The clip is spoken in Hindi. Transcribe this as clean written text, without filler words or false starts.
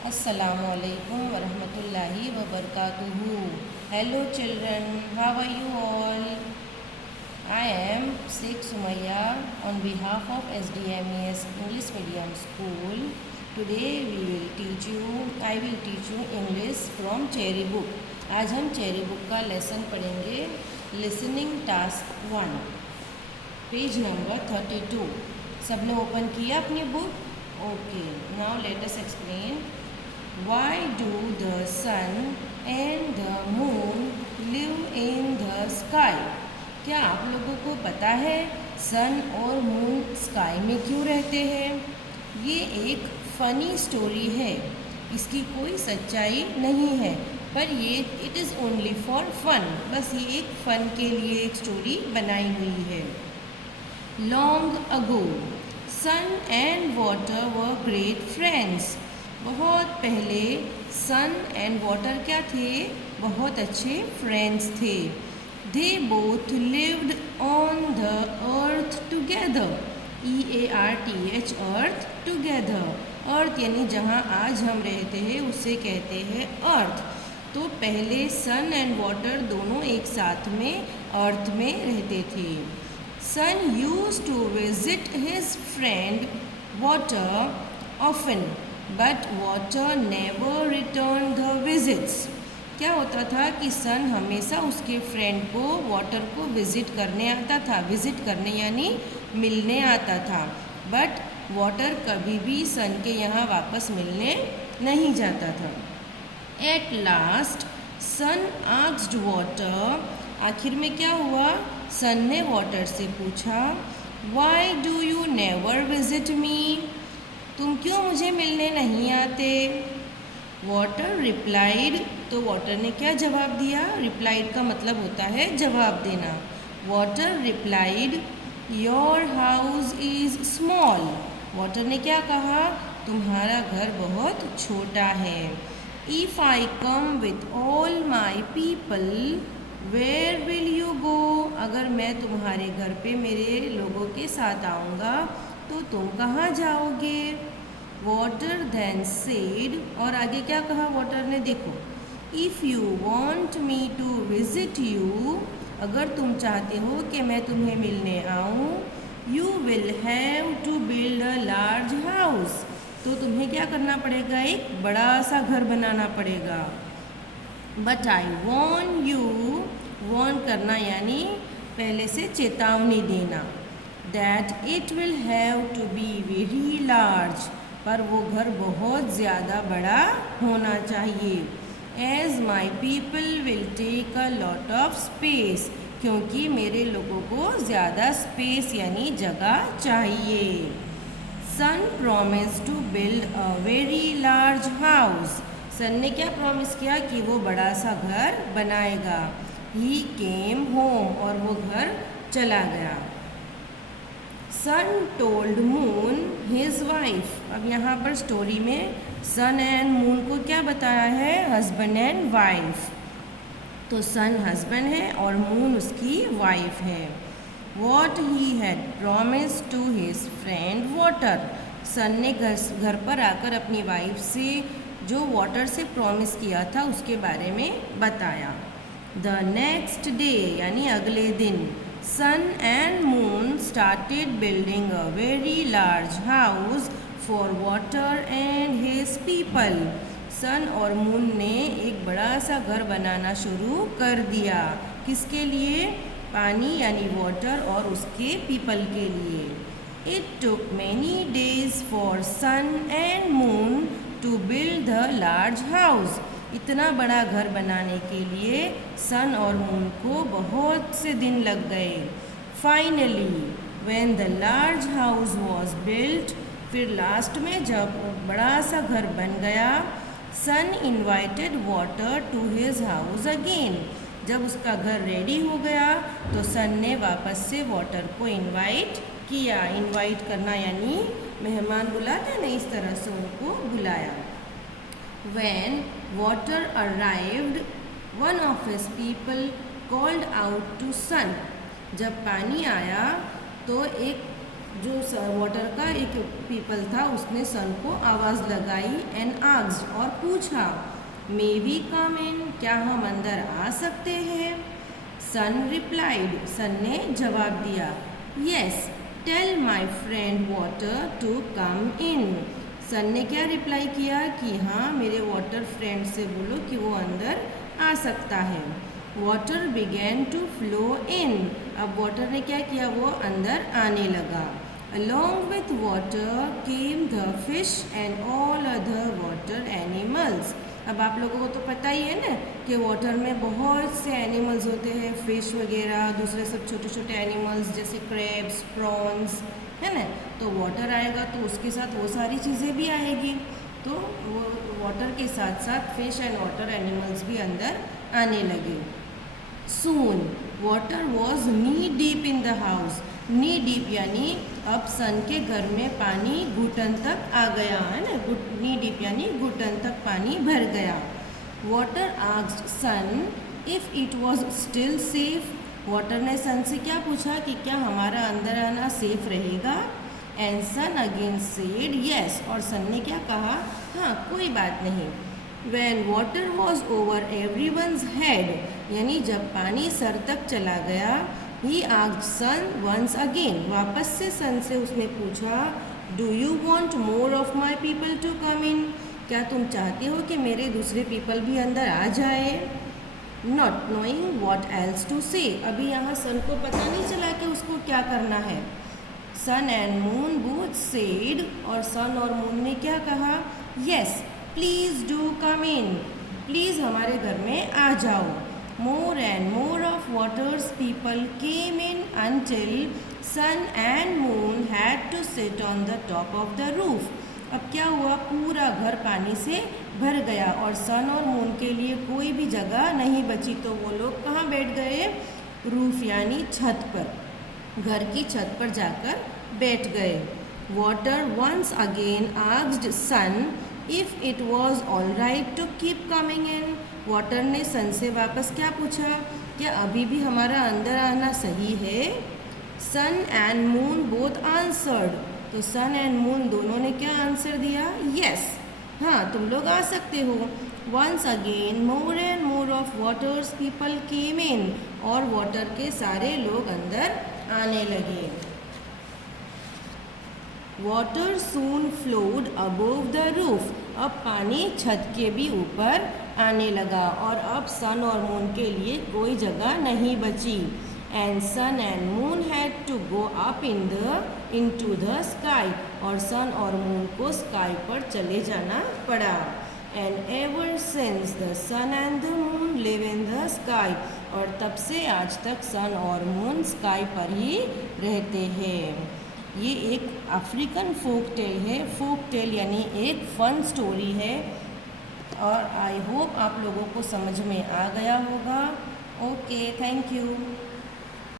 Assalamualaikum warahmatullahi wabarakatuh. Hello children, how are you all? I am Sheikh Sumaya on behalf of SDMES English Medium School. Today I will teach you English from Cherry Book. आज हम चेरी बुक का लेसन पढ़ेंगे लिसनिंग टास्क 1 पेज नंबर 32. सबने ओपन किया अपनी book? Okay, now let us explain. Why do the sun and the moon live in the sky? क्या आप लोगों को पता है सन और मून स्काई में क्यों रहते हैं? ये एक फ़नी स्टोरी है. इसकी कोई सच्चाई नहीं है, पर ये it is only for fun. बस ये एक फ़न के लिए एक स्टोरी बनाई हुई है. Long ago sun and water were great friends. बहुत पहले सन एंड वाटर क्या थे? बहुत अच्छे फ्रेंड्स थे. They both lived on the earth together. EARTH earth together. Earth यानी जहाँ आज हम रहते हैं उसे कहते हैं अर्थ. तो पहले सन एंड वाटर दोनों एक साथ में अर्थ में रहते थे. Sun used to visit his friend water often but water never return the visits. क्या होता था कि सन हमेशा उसके फ्रेंड को वाटर को विज़िट करने आता था. विज़िट करने यानी मिलने आता था, बट वाटर कभी भी सन के यहाँ वापस मिलने नहीं जाता था. At last sun asked water. आखिर में क्या हुआ? सन ने वाटर से पूछा, why do you never visit me? तुम क्यों मुझे मिलने नहीं आते? Water replied. तो वाटर ने क्या जवाब दिया? रिप्लाइड का मतलब होता है जवाब देना. Water replied, your house is small. Water ने क्या कहा? तुम्हारा घर बहुत छोटा है. If I come with all my people where will you go? अगर मैं तुम्हारे घर पे मेरे लोगों के साथ आऊँगा तो तुम कहाँ जाओगे? Water then said. और आगे क्या कहा वाटर ने? देखो, if you want me to visit you. अगर तुम चाहते हो कि मैं तुम्हें मिलने आऊँ, you will have to build a large house. तो तुम्हें क्या करना पड़ेगा? एक बड़ा सा घर बनाना पड़ेगा. But I warn you. Warn करना यानी पहले से चेतावनी देना. That it will have to be very large. पर वो घर बहुत ज़्यादा बड़ा होना चाहिए. As my people will take a lot of space. क्योंकि मेरे लोगों को ज़्यादा स्पेस यानी जगह चाहिए. Sun promise to build a very large house. Sun ने क्या प्रॉमिस किया? कि वो बड़ा सा घर बनाएगा. ही केम होम. और वो घर चला गया. सन टोल्ड मून हिज वाइफ. अब यहाँ पर स्टोरी में सन एंड मून को क्या बताया है? Husband and wife. तो सन हस्बैंड है और मून उसकी वाइफ है. What he had promise to his friend water. Sun ने घर पर आकर अपनी वाइफ से जो वाटर से प्रॉमिस किया था उसके बारे में बताया. द नेक्स्ट डे यानी अगले दिन sun and moon started building a very large house for water and his people. Sun और मून ने एक बड़ा सा घर बनाना शुरू कर दिया. किसके लिए? पानी यानी वाटर और उसके पीपल के लिए. It took many days for sun and moon to build the large house. इतना बड़ा घर बनाने के लिए सन और मून को बहुत से दिन लग गए. Finally when the large house was built. फिर लास्ट में जब बड़ा सा घर बन गया, sun invited water to his house again. जब उसका घर रेडी हो गया तो सन ने वापस से वाटर को इन्वाइट किया. इन्वाइट करना यानी मेहमान बुलाते ना, इस तरह से उनको बुलाया. When water arrived, one of his people called out to sun. जब पानी आया तो एक जो वाटर का एक पीपल था उसने सन को आवाज़ लगाई एंड आस्क्ड और पूछा, मे वी कम इन, क्या हम अंदर आ सकते हैं? सन रिप्लाइड, सन ने जवाब दिया, yes tell my friend water to come in. Sun ने क्या रिप्लाई किया कि हाँ मेरे वाटर फ्रेंड से बोलो कि वो अंदर आ सकता है। Water began to flow in, अब वाटर ने क्या किया, वो अंदर आने लगा। Along with water came the fish and all other water animals. अब आप लोगों को तो पता ही है ना कि वाटर में बहुत से एनिमल्स होते हैं, फिश वगैरह, दूसरे सब छोटे छोटे एनिमल्स जैसे क्रैब्स, प्रॉन्स, है ना। तो वाटर आएगा तो उसके साथ वो सारी चीज़ें भी आएगी, तो वो वाटर के साथ साथ फिश एंड वाटर एनिमल्स भी अंदर आने लगे। Soon water was knee deep in the house, knee deep यानी अब सन के घर में पानी घुटन तक आ गया, है ना। नी डीप यानी घुटन तक पानी भर गया। Water asked sun if it was still safe, water ने सन से क्या पूछा कि क्या हमारा अंदर आना सेफ रहेगा? And sun again said yes, और सन ने क्या कहा, हाँ कोई बात नहीं। When water was over everyone's head, यानी जब पानी सर तक चला गया, he asked sun once again, वापस से सन से उसने पूछा, do you want more of my people to come in? क्या तुम चाहते हो कि मेरे दूसरे पीपल भी अंदर आ जाए? Not knowing what else to say, अभी यहाँ सन को पता नहीं चला कि उसको क्या करना है। Sun and moon both said, और सन और मून ने क्या कहा, yes please do come in, please हमारे घर में आ जाओ। More and more of waters people came in until sun and moon had to sit on the top of the roof. अब क्या हुआ, पूरा घर पानी से भर गया और सन और मून के लिए कोई भी जगह नहीं बची, तो वो लोग कहाँ बैठ गए, रूफ यानी छत पर, घर की छत पर जाकर बैठ गए। Water once again asked sun if it was all right to keep coming in, water ने सन से वापस क्या पूछा, क्या अभी भी हमारा अंदर आना सही है? Sun and moon both answered, तो सन एंड मून दोनों ने क्या आंसर दिया, यस हाँ तुम लोग आ सकते हो। Once again more and more of waters people came in, और वाटर के सारे लोग अंदर आने लगे। Water soon flowed above the roof, अब पानी छत के भी ऊपर आने लगा और अब सन और मून के लिए कोई जगह नहीं बची। And sun and moon had to go up into the sky, और सन और मून को स्काई पर चले जाना पड़ा। And ever since the sun and the moon live in the sky, और तब से आज तक सन और मून स्काई पर ही रहते हैं। ये एक अफ्रीकन फोक टेल है, फोक टेल यानी एक फन स्टोरी है, और आई होप आप लोगों को समझ में आ गया होगा। Okay, thank you.